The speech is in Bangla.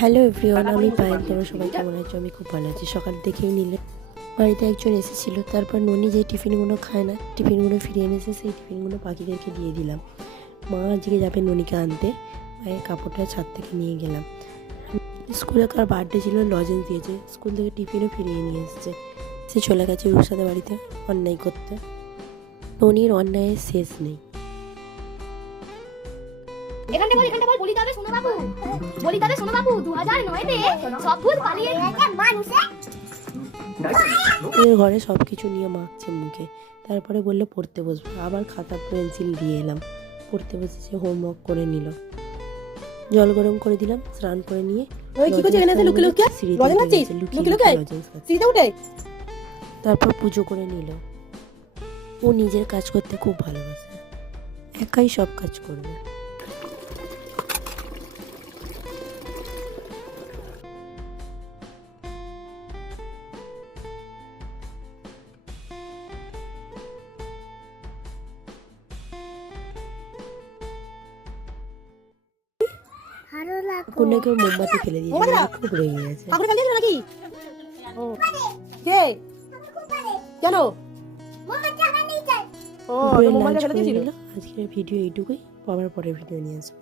হ্যালো এভরিওয়ান, আমি পায়েল। তোমরা সবাই কেমন আছো? আমি খুব ভালো আছি। সকাল দেখেই নিলে বাড়িতে একজন এসেছিল, তারপর ননি যে টিফিনগুলো খায় না, টিফিনগুলো ফিরিয়ে এনেছে। সেই টিফিনগুলো পাখিদেরকে দিয়ে দিলাম। মা আজকে যাবে ননিকে আনতে, মায়ের কাপড়টা ছাদ থেকে নিয়ে গেলাম। স্কুলে কার বার্থডে ছিল, লজেন্স দিয়েছে, স্কুল থেকে টিফিনও ফিরিয়ে নিয়ে এসেছে। সে চলে গেছে রুসাদের বাড়িতে অন্যায় করতে। ননির অন্যায়ের শেষ নেই। এখানটা বল বলিতে হবে শোনো বাবু, বলিতে হবে শোনো বাবু, 2009 তে সব ভূত পালিয়ে গেছে মানুষে। ওদের ঘরে সব কিছু নিয়ে মাখছে মুখে, তারপরে বললো পড়তে বসবো। আবার খাতা পেন্সিল দিয়ে এলাম, পড়তে বসেছে, হোমওয়ার্ক করে নিল। জল গরম করে দিলাম, স্নান করে নিয়ে তারপর পুজো করে নিল। ও নিজের কাজ করতে খুব ভালোবাসে, একাই সব কাজ করবে। কোনকে মোমবাতি ফেলে দিয়েছে, খুব রেগে গেছে। নাকি কে কেন আজকের ভিডিও এইটুকুই, আবার পরের ভিডিও নিয়ে আসবো।